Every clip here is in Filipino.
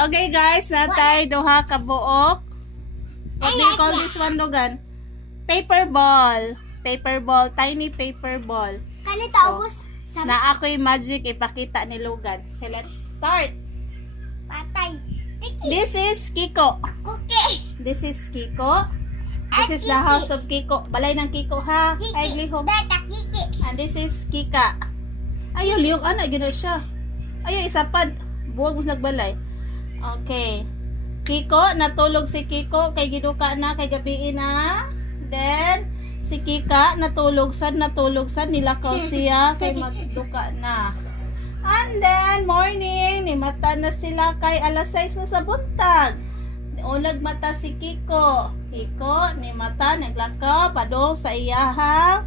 Okay guys, natay duha ka buok. What do you call this one, Logan? Paper ball. Paper ball, tiny paper ball. So, na ako'y magic ipakita ni Logan. So let's start. Patay. This is Kiko. Cookie. This is Kiko. This is the house of Kiko. Balay ng Kiko ha. Ay lihom. Data Kiki. And this is Kika. Ayaw, lihom anak gina siya. Ayaw, isapad. Buwag mo nagbalay. Okay. Kiko, natulog si Kiko. Kay giduka na, kay gabi na. Then, si Kika, natulog sad. Nilakaw siya. Kay magduka na. And then, morning, nimata na sila kay alas 6 na sa buntag. Unag mata si Kiko. Kiko, nimata, naglakaw, padong sa iyahang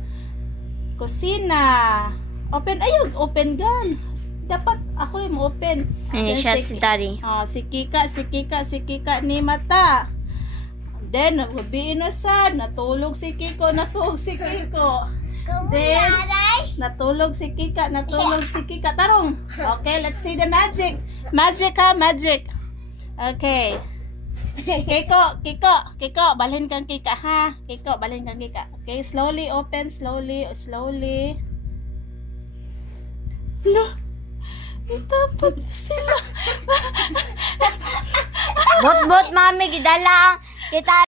kusina. Open, ayun, open gun. Dapat ako rin mo-open. Ano siya si Daddy? Si Kika ni mata. Then, gabi na sad, natulog si Kiko. Then, natulog si Kika. Tarong. Okay, let's see the magic. Magic ha, magic. Okay. Kiko, balhin kang Kika ha. Kiko, balhin kang Kika. Okay, slowly open, slowly. Look. Tapos sila. Bot, mami, gidalang kita